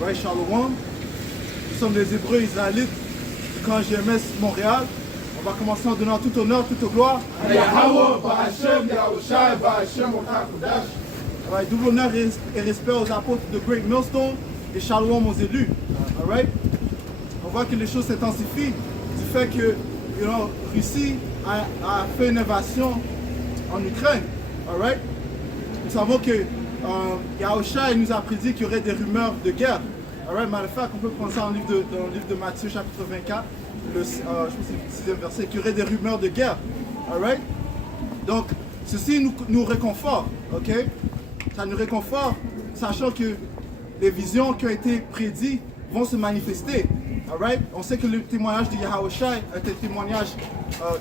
Right, Shalom. Nous sommes les Hébreux israélites du camp GMS Montréal. On va commencer en donnant tout honneur, toute gloire. Right, double honneur et respect aux apôtres de Great Millstone et Shalom aux élus. Right. On voit que les choses s'intensifient du fait que Russie a fait une invasion en Ukraine. Right. Nous savons que Yahushua nous a prédit qu'il y aurait des rumeurs de guerre. Right. Matter of fact, on peut prendre ça dans le livre de Matthieu chapitre 24, je pense que c'est le 6e verset, qu'il y aurait des rumeurs de guerre. Right. Donc, ceci nous réconforte. Ok? Ça nous réconforte, sachant que les visions qui ont été prédites vont se manifester. Right. On sait que le témoignage de Yahushua est un témoignage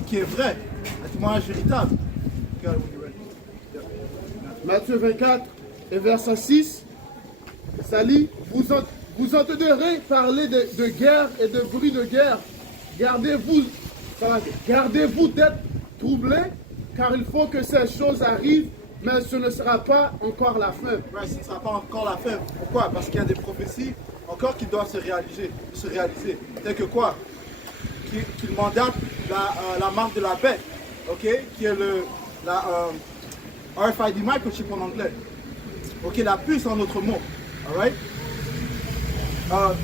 qui est vrai, un témoignage véritable. Matthieu 24 et verset 6, ça lit, vous entendrez parler de guerre et de bruit de guerre. Gardez-vous d'être troublés, car il faut que ces choses arrivent, mais ce ne sera pas encore la fin. Right, ce ne sera pas encore la fin. Pourquoi? Parce qu'il y a des prophéties encore qui doivent se réaliser. Tel que quoi? Qu'il mandate la marque de la bête, ok? Qui est la RFID microchip en anglais. Ok, la puce en autre mot. Alright?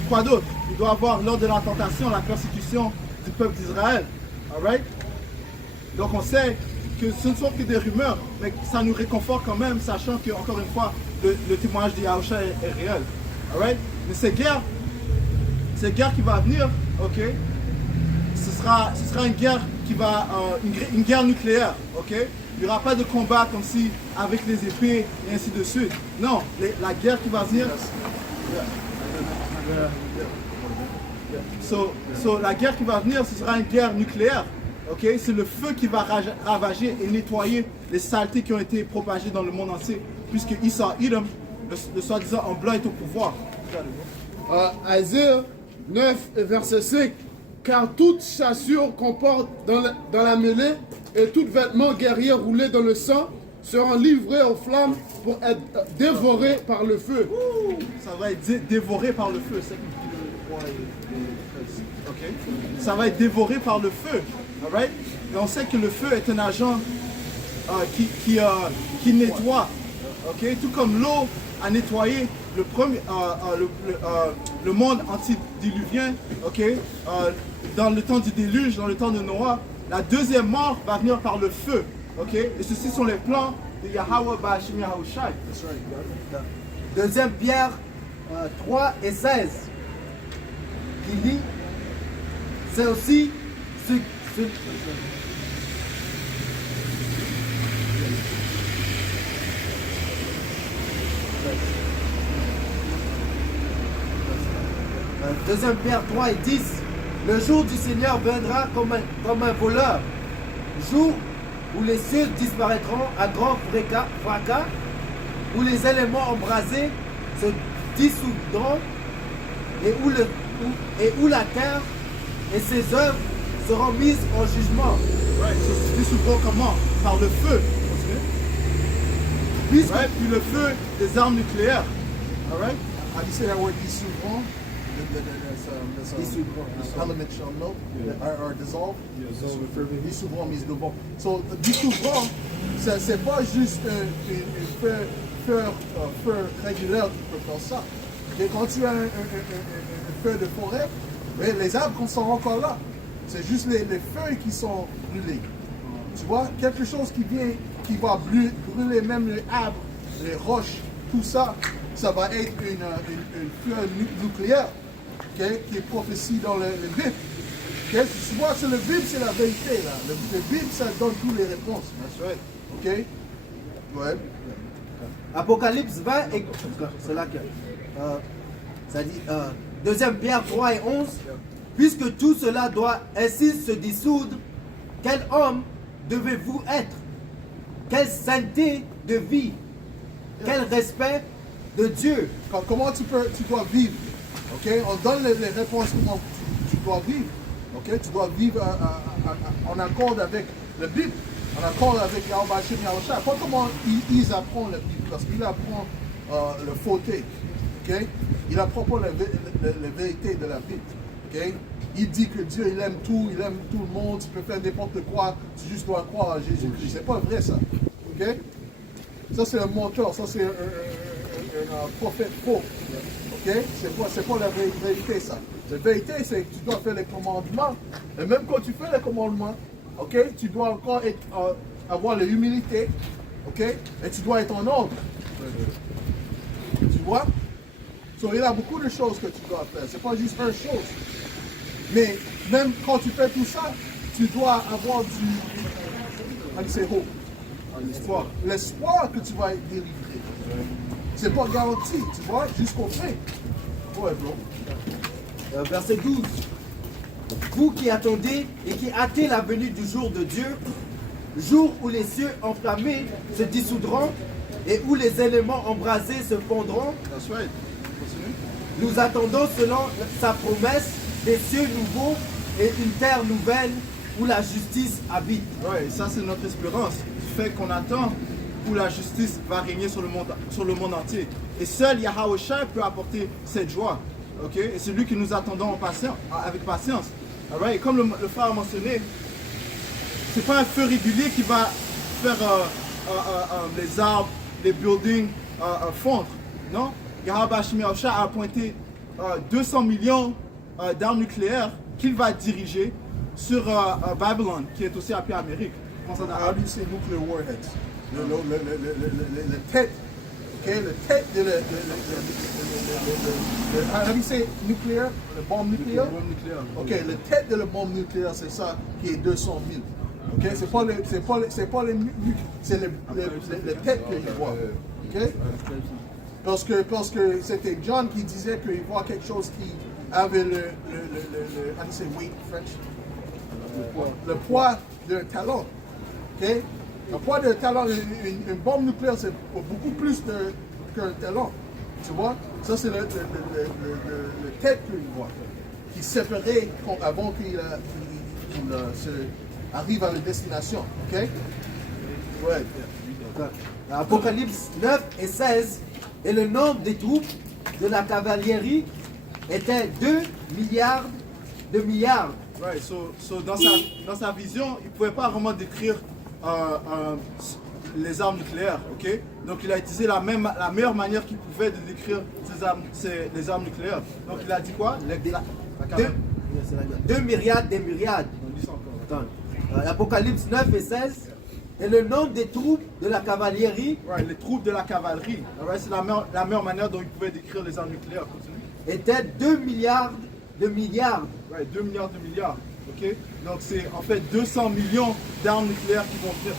Quoi d'autre? Il doit avoir lors de la tentation, la persécution du peuple d'Israël. Alright? Donc on sait que ce ne sont que des rumeurs, mais ça nous réconforte quand même, sachant que, encore une fois, le témoignage de Yahushua est réel. Alright? Mais cette guerre qui va venir, ok? Ce sera une guerre qui va, une guerre nucléaire, ok? Il n'y aura pas de combat comme si avec les épées et ainsi de suite. Non, la guerre qui va venir. La guerre qui va venir, ce sera une guerre nucléaire. Ok, c'est le feu qui va ravager et nettoyer les saletés qui ont été propagées dans le monde entier, puisque Issa Edom, le soi-disant en blanc, est au pouvoir. Isaiah 9 verset 5, car toute chassure qu'on porte dans la mêlée et tout vêtement guerrier roulé dans le sang seront livrés aux flammes pour être dévorés par le feu. Ça va être dévoré par le feu. Okay. Ça va être dévoré par le feu. Alright? Et on sait que le feu est un agent qui nettoie. Okay? Tout comme l'eau a nettoyé le monde antédiluvien, okay? Dans le temps du déluge, dans le temps de Noah, la deuxième mort va venir par le feu. Okay? Et ceci sont les plans de Yahweh Ba'ashim Yahushai. Deuxième Pierre 3 et 16 qui dit, c'est aussi ce Deuxième Pierre 3 et 10, le jour du Seigneur viendra comme un voleur, jour où les cieux disparaîtront à grand fracas, où les éléments embrasés se dissoudront et où la terre et ses œuvres seront mises en jugement. Right, se dissoudront comment? Par le feu. Puis le feu des armes nucléaires. Alright? How do you say that word dissoudront? Element shall melt or dissolve. Dissoudront means dissolve. So dissoudront, c'est pas juste un feu régulaire qui peut faire ça. Et quand tu as un feu de forêt, les arbres sont encore là. C'est juste les feuilles qui sont brûlées. Tu vois, quelque chose qui va brûler même les arbres, les roches, tout ça, ça va être une feu nucléaire, okay, qui est prophétie dans le Bible. Okay? Tu vois, c'est le Bible, c'est la vérité. Là. Le Bible, ça donne toutes les réponses. That's right. Okay? Ouais. Apocalypse 20, et c'est là que ça dit, deuxième Pierre 3 et 11, puisque tout cela doit ainsi se dissoudre, quel homme devez-vous être? Quelle sainteté de vie? Quel respect de Dieu? Comment tu dois vivre? Okay? On donne les réponses comment tu dois vivre. Okay? Tu dois vivre en accord avec la Bible, en accord avec Yahushua. Pas comment ils apprennent la Bible, parce qu'ils apprennent le fauteuil. ok? Il n'apprend pas la vérité de la Bible. Ok? Il dit que Dieu, il aime tout le monde, tu peux faire n'importe quoi, tu juste dois croire à Jésus-Christ. C'est pas vrai ça. Ok? Ça c'est un menteur, ça c'est un prophète faux. Ok? C'est pas la vérité ça. La vérité c'est que tu dois faire les commandements. Et même quand tu fais les commandements, ok? Tu dois encore avoir l'humilité. Ok? Et tu dois être en ordre. Tu vois? So, il y a beaucoup de choses que tu dois faire. C'est pas juste une chose. Mais même quand tu fais tout ça, tu dois avoir l'espoir. L'espoir que tu vas être délivré. C'est pas garanti, tu vois, jusqu'au fin. Ouais, bro. Verset 12. Vous qui attendez et qui hâtez la venue du jour de Dieu, jour où les cieux enflammés se dissoudront et où les éléments embrasés se fondront, That's right. Continue. nous attendons selon sa promesse des cieux nouveaux et une terre nouvelle où la justice habite. Ouais, ça c'est notre espérance, du fait qu'on attend où la justice va régner sur le monde entier. Et seul Yahweh Shai peut apporter cette joie. Ok? Et c'est lui que nous attendons avec patience. Alright? Et comme le frère a mentionné, c'est pas un feu régulier qui va faire les arbres, les buildings fondre. Non? Yahweh Shai a appointé 200 millions d'armes nucléaires qu'il va diriger sur Babylone, qui est aussi appelée Amérique. Comment ça How do you say nuclear warheads? Le tête, okay, le tête de how do you say nucléaire? Le bombe nucléaire? bombe nucléaire. Ok, le tête de la bombe nucléaire, c'est ça qui est 200 000. Ok, c'est pas le tête qu'il voit. Ok? Parce que c'était John qui disait qu'il voit quelque chose qui avait how do you say weight French? Le poids d'un talon. Ok? Le poids d'un talon, une bombe nucléaire, c'est beaucoup plus qu'un talon. Tu vois? Ça, c'est le tête qu'il voit. Qui séparait avant qu'il arrive à la destination. Ok? Ouais. Apocalypse 9 et 16. Et le nombre des troupes de la cavalerie était 2 milliards de milliards. Right, so dans sa vision, il ne pouvait pas vraiment décrire les armes nucléaires, ok? Donc il a utilisé la meilleure manière qu'il pouvait de décrire les armes nucléaires. Donc il a dit quoi? 2 myriades des myriades. On dit ça encore. Attends. Apocalypse 9 et 16. Et le nombre des troupes de la cavalerie Right, les troupes de la cavalerie. Right, c'est la meilleure manière dont il pouvait décrire les armes nucléaires. Continue. était 2 milliards de milliards. Right, 2 milliards de milliards. Ok? Donc c'est en fait 200 millions d'armes nucléaires qui vont venir.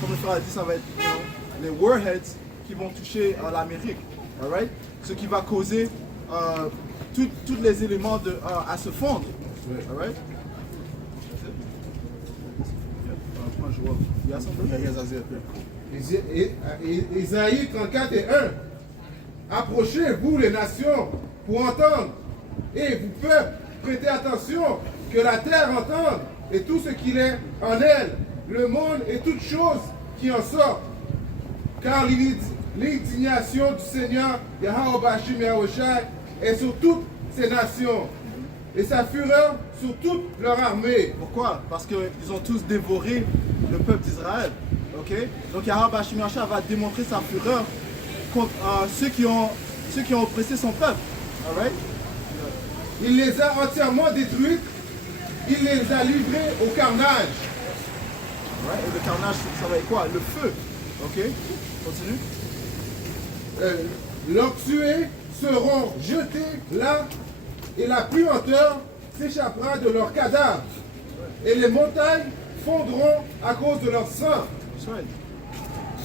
Comme le frère a dit, ça va être les warheads qui vont toucher l'Amérique. Alright? Ce qui va causer tous les éléments à se fondre. Alright? Isaïe 34 et 1. Approchez-vous les nations pour entendre, et vous peuples, prêtez attention, que la terre entende, et tout ce qu'il est en elle, le monde et toutes choses qui en sortent. Car l'indignation du Seigneur, Yahweh Bashim Yahushai, est sur toutes ces nations, et sa fureur sur toute leur armée. Pourquoi? Parce qu'ils ont tous dévoré le peuple d'Israël. Okay? Donc Yahweh Bashim Yahushai va démontrer sa fureur contre ceux qui ont oppressé son peuple. Alright? Il les a entièrement détruites, il les a livrées au carnage. Alright? Et le carnage, ça va être quoi? Le feu. Ok? Continue. Leurs tués seront jetés là, et la puanteur s'échappera de leurs cadavres, et les montagnes fondront à cause de leur sang. That's right.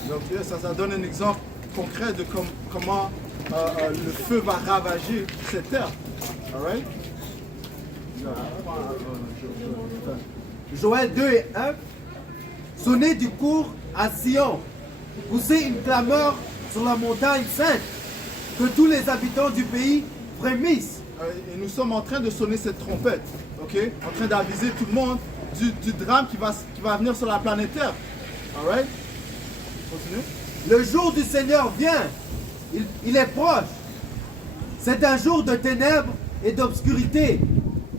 Donc ça donne un exemple concret de comment le feu va ravager cette terre. Alright? Joël 2 et 1. Sonnez du cour à Sion, poussez une clameur sur la montagne sainte, que tous les habitants du pays frémissent. Et nous sommes en train de sonner cette trompette, ok? En train d'aviser tout le monde du drame qui va venir sur la planète Terre. Alright? Continue. Le jour du Seigneur vient, il est proche. C'est un jour de ténèbres et d'obscurité,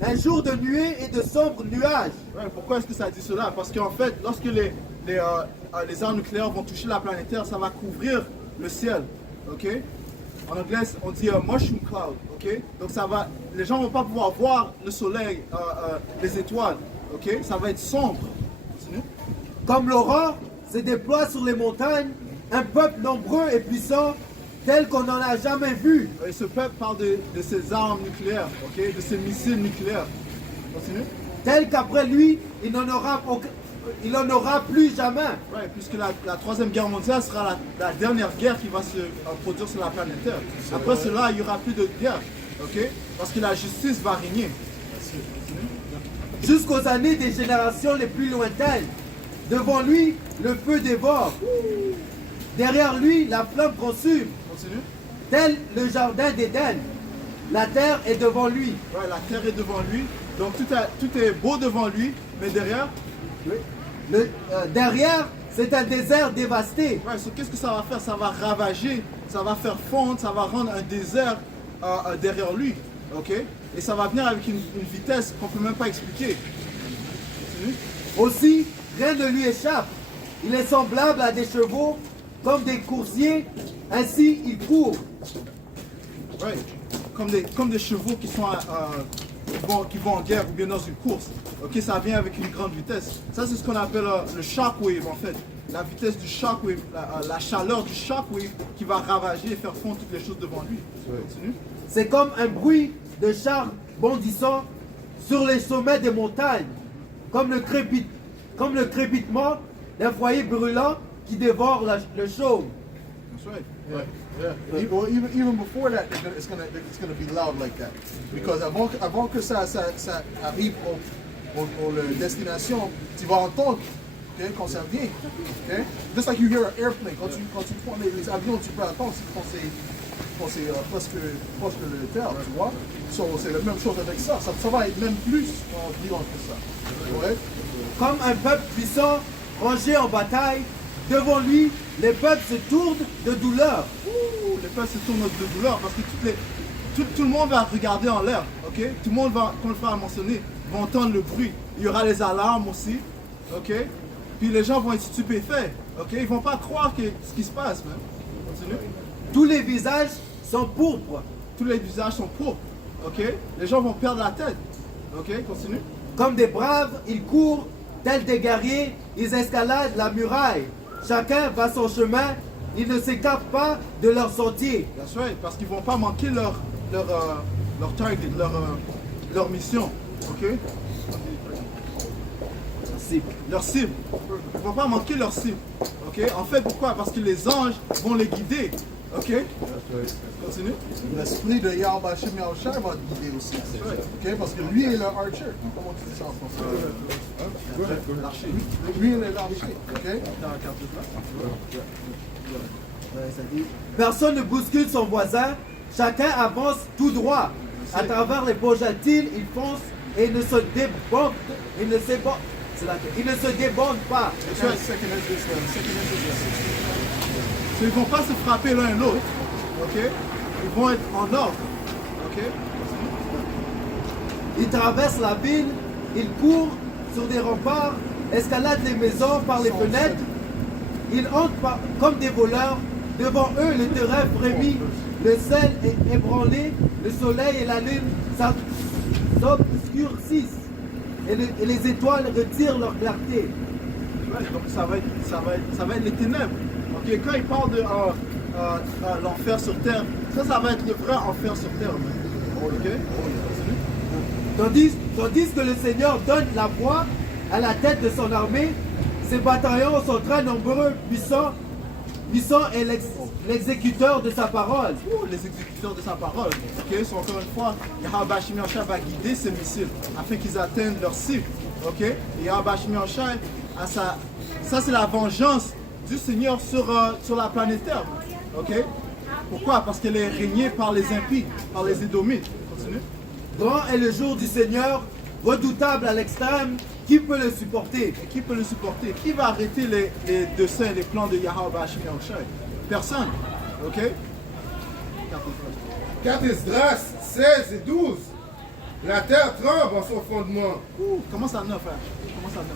un jour de nuée et de sombres nuages. Ouais, pourquoi est-ce que ça dit cela? Parce qu'en fait, lorsque les armes nucléaires vont toucher la planète Terre, ça va couvrir le ciel. Ok? En anglais, on dit mushroom cloud. Ok? Donc les gens ne vont pas pouvoir voir le soleil, les étoiles. Ok? Ça va être sombre. Continue. Comme l'aurore se déploie sur les montagnes, un peuple nombreux et puissant tel qu'on n'en a jamais vu. Et ce peuple parle de ces armes nucléaires, ok? De ces missiles nucléaires. Continue. Tel qu'après lui, il n'en aura plus jamais. Ouais, puisque la Troisième Guerre mondiale sera la dernière guerre qui va se produire sur la planète Terre. Après cela, il n'y aura plus de guerre, ok? Parce que la justice va régner. Jusqu'aux années des générations les plus lointaines. Devant lui, le feu dévore. Derrière lui, la flamme consume. Continue. Tel le jardin d'Éden. La terre est devant lui. Ouais, la terre est devant lui. Donc tout est beau devant lui, mais derrière, Derrière, c'est un désert dévasté. ouais, qu'est-ce que ça va faire? Ça va ravager, ça va faire fondre, ça va rendre un désert derrière lui. Ok? Et ça va venir avec une vitesse qu'on ne peut même pas expliquer. Continue. Aussi, rien ne lui échappe. Il est semblable à des chevaux, comme des coursiers. Ainsi, il court. Ouais, comme des chevaux qui sont qui vont en guerre ou bien dans une course. Ok, ça vient avec une grande vitesse. Ça, c'est ce qu'on appelle le shockwave en fait. La vitesse du shockwave, la chaleur du shockwave qui va ravager et faire fondre toutes les choses devant lui. Continue. C'est comme un bruit de chars bondissant sur les sommets des montagnes, comme le crépitement d'un foyer brûlant qui dévore le chaume. That's right. Yeah. Well, even before that, it's gonna be loud like that. Because avant que ça arrive au destination, tu vas entendre, okay, quand ça vient. Okay? Just like you hear an airplane. Quand tu prends les avions, tu peux entendre quand c'est presque proche de la terre, tu vois. So, c'est la même chose avec ça. Ça va être même plus violent que ça. Ouais? Comme un peuple puissant rangé en bataille, devant lui, les peuples se tournent de douleur. Ouh, les peuples se tournent de douleur parce que tout le monde va regarder en l'air. Ok? Tout le monde va, comme le frère a mentionné, va entendre le bruit. Il y aura les alarmes aussi. Ok? Puis les gens vont être stupéfaits. Ok? Ils vont pas croire ce qui se passe. Même. Continue. Tous les visages sont pourpres. Tous les visages sont pourpres. Ok? Les gens vont perdre la tête. Ok? Continue. Comme des braves, ils courent, tels des guerriers, ils escaladent la muraille. Chacun va son chemin, ils ne s'écartent pas de leur sentier. That's right, parce qu'ils ne vont pas manquer leur target, leur mission. Ok? Leur cible. Ils ne vont pas manquer leur cible. Ok? En fait, pourquoi? Parce que les anges vont les guider. Ok? Continue. L'esprit de Yahweh Shem Yahushua va te guider aussi. Okay? Parce que lui est le archer. Comment tu dis ça en français? L'archer. Lui est l'archer. Okay? Personne ne bouscule son voisin, chacun avance tout droit. À travers les projectiles, ils foncent et ne se débordent. Ils ne se débordent pas. Ils ne vont pas se frapper l'un et l'autre. Ok? Ils vont être en ordre. Ok? Ils traversent la ville, ils courent sur des remparts, escaladent les maisons par les fenêtres. Ils entrent comme des voleurs. Devant eux, le terrain frémit, le ciel est ébranlé, le soleil et la lune s'obscurcissent et les étoiles retirent leur clarté. Ouais, donc ça va être les ténèbres. Ok? Quand il parle de l'enfer sur terre, ça va être le vrai enfer sur terre. Ok? Tandis que le Seigneur donne la voix à la tête de son armée, ses bataillons sont très nombreux, puissants est l'exécuteur de sa parole. Les exécuteurs de sa parole. Ok? So, encore une fois, Yahweh Shem Yahushua va guider ces missiles afin qu'ils atteignent leur cible. Ok? Et Yahweh Shem Yahushua, ça c'est la vengeance du Seigneur sur la planète Terre. Ok? Pourquoi? Parce qu'elle est régnée par les impies, par les Édomites. Continue. Grand est le jour du Seigneur, redoutable à l'extrême. Qui peut le supporter? Et qui peut le supporter? Qui va arrêter les desseins, les plans de Yahweh Shem Yahushua? Personne. Ok? 4 Esdras 16 et 12. La terre tremble en son fondement. Commence à 9, frère. Commence à 9.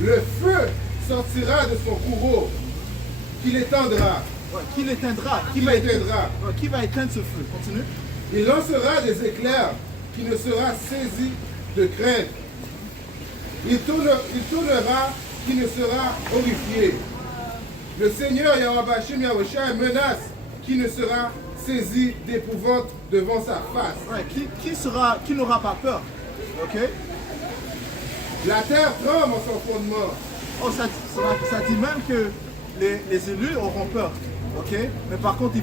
Le feu sortira de son courroux, qu'il étendra. Ouais, qui l'éteindra? Qui l'éteindra. Ouais, qui va éteindre ce feu? Continue. Il lancera des éclairs qui ne sera saisi de crainte. Il tournera qui ne sera horrifié. Le Seigneur Yahweh Yahushua menace qui ne sera saisi d'épouvante devant sa face. Ouais, qui n'aura pas peur? Ok? La terre tremble en son fondement. Oh, ça dit même que les élus auront peur. Ok? Mais par contre,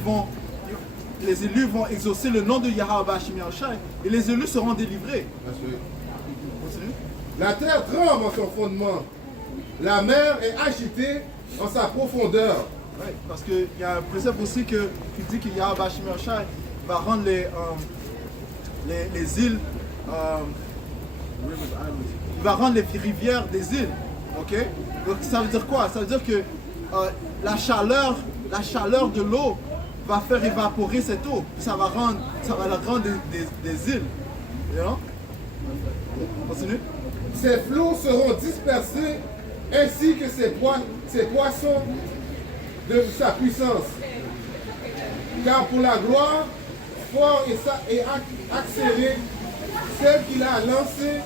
les élus vont exaucer le nom de Yahweh Hashem Yahushua et les élus seront délivrés. Continue. La terre tremble en son fondement. La mer est agitée en sa profondeur. Ouais, parce qu'il y a un précepte aussi qui dit que Yahweh Hashem Yahushua va rendre les îles, il va rendre les rivières des îles. Ok? Donc ça veut dire quoi? Ça veut dire que la chaleur de l'eau va faire évaporer cette eau. Ça va la rendre des îles. You know? Continue. Ses flots seront dispersés ainsi que ses poissons de sa puissance. Car pour la gloire, fort et accéléré, celle qu'il a lancée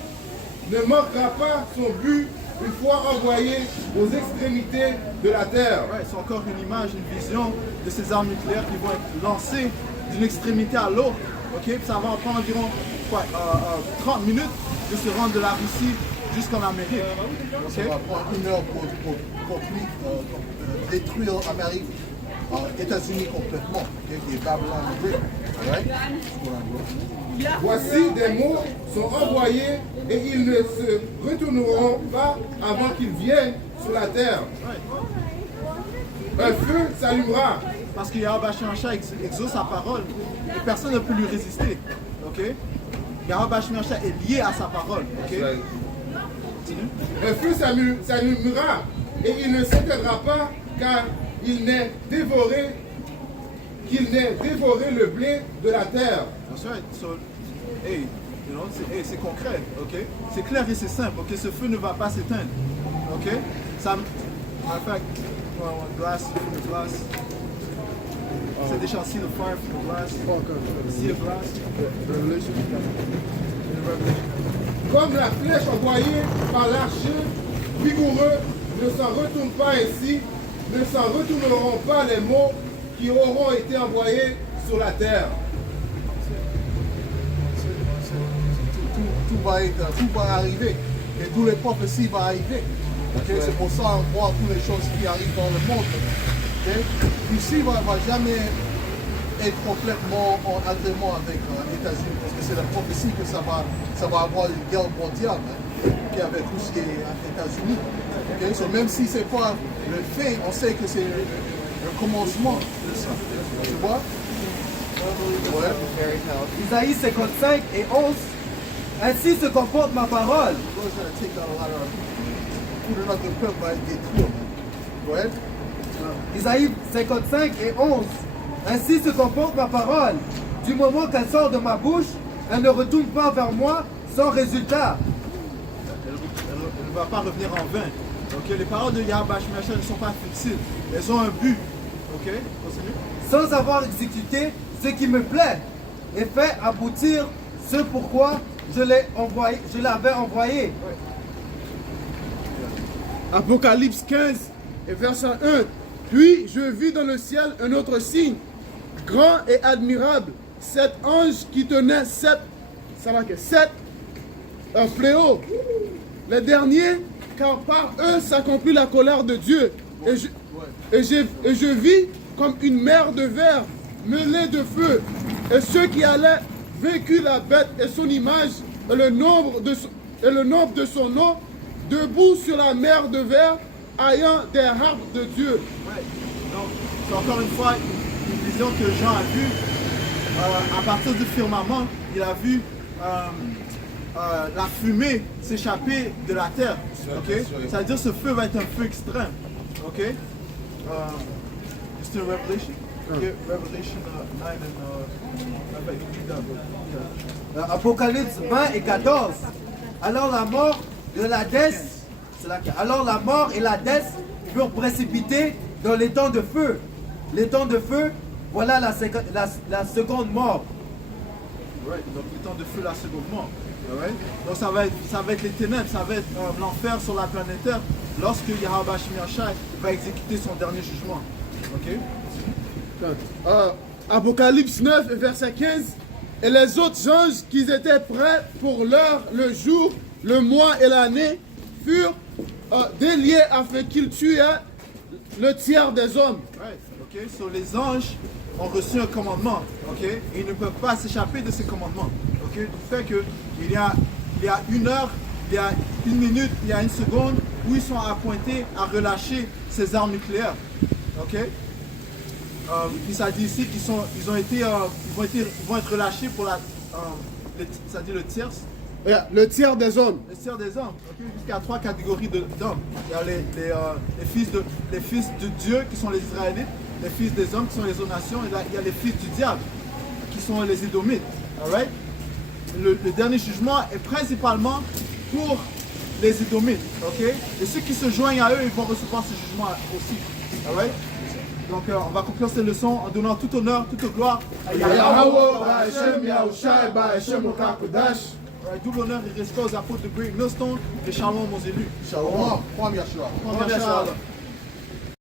ne manquera pas son but une fois envoyé aux extrémités de la terre. Ouais, c'est encore une image, une vision de ces armes nucléaires qui vont être lancées d'une extrémité à l'autre. Okay? Ça va prendre environ 30 minutes de se rendre de la Russie jusqu'en Amérique. Ça va prendre 1 heure pour détruire l'Amérique, États-Unis complètement, qui est Babylon the Great. Right? Voici des mots sont envoyés et ils ne se retourneront pas avant qu'ils viennent sur la terre. Un feu s'allumera. Parce que Yahweh Hashem Yahushua exauce sa parole et personne ne peut lui résister. Ok? Yahweh Hashem Yahushua est lié à sa parole. Ok? Un feu s'allumera et il ne s'éteindra pas car il n'est dévoré le blé de la terre. That's right. So, hey, you know, c'est concret, ok? C'est clair et c'est simple, ok? Ce feu ne va pas s'éteindre, ok? Ça, en fait, glass, c'est déjà see the fire from the glass. See the glass. Comme la flèche envoyée par l'archer vigoureux ne s'en retourne pas ainsi, ne s'en retourneront pas les mots qui auront été envoyés sur la terre. Tout va arriver et toutes les prophéties vont arriver. Okay? C'est pour ça qu'on voit toutes les choses qui arrivent dans le monde. Okay? Ici, ne va jamais être complètement en agrément avec les États-Unis parce que c'est la prophétie que ça va avoir une guerre mondiale avec tout ce qui est États-Unis. Okay? So, même si ce n'est pas le fait, on sait que c'est le commencement de ça. Tu vois? Ouais. Isaïe 55 et 11. Ainsi se comporte ma parole. Isaïe 55 et 11. Ainsi se comporte ma parole. Du moment qu'elle sort de ma bouche, elle ne retourne pas vers moi sans résultat. Elle ne va pas revenir en vain. Okay? Les paroles de Yahweh Hashem Yahushua ne sont pas futiles. Elles ont un but. Ok? Continue. Sans avoir exécuté ce qui me plaît et fait aboutir ce pourquoi je l'avais envoyé. Apocalypse 15 et verset 1. Puis je vis dans le ciel un autre signe, grand et admirable, 7 anges qui tenaient 7 fléaux. Les derniers, car par eux s'accomplit la colère de Dieu. Et je vis comme une mer de verre mêlée de feu. Et ceux qui allaient vaincu la bête et son image et le nombre de son nom, debout sur la mer de verre, ayant des harpes de Dieu. Ouais. Donc, c'est encore une fois une vision que Jean a vue à partir du firmament. Il a vu la fumée s'échapper de la terre. Ok? C'est-à-dire ce feu va être un feu extrême. Ok? It's still Revelation? Yeah, Revelation 9 and Apocalypse 20 et 14. Alors la mort de l'Hadès, alors la mort et l'Hadès furent précipités dans les temps de feu. Les temps de feu, voilà la seconde mort. Right. Donc le temps de feu, la seconde mort. Alright? Donc ça va être les ténèbres, ça va être l'enfer sur la planète Terre lorsque Yahweh Shemiachai va exécuter son dernier jugement. Ok? Apocalypse 9, verset 15. Et les autres anges qui étaient prêts pour l'heure, le jour, le mois et l'année furent déliés afin qu'ils tuaient le tiers des hommes. Right. Ok? So les anges ont reçu un commandement. Ok? Et ils ne peuvent pas s'échapper de ces commandements. Ok? Du fait qu'il y a une heure, il y a une minute, il y a une seconde où ils sont appointés à relâcher ces armes nucléaires. Ok? Puis ça dit ici qu'ils vont être relâchés pour ça dit le tiers. Le tiers des hommes. Le tiers des hommes. Okay? Jusqu'à 3 catégories d'hommes. Il y a les fils de Dieu qui sont les Israélites, les fils des hommes qui sont les autres nations, et là, il y a les fils du diable qui sont les Édomites. Alright? Le dernier jugement est principalement pour les Édomites. Okay? Et ceux qui se joignent à eux, ils vont recevoir ce jugement aussi. Alright? Donc on va conclure cette leçon en donnant tout honneur, toute gloire à tout l'honneur et respect aux apôtres de Great Millstone et Shalom aux élus. Shalom. Kwame Yashua. Kwame Yashua.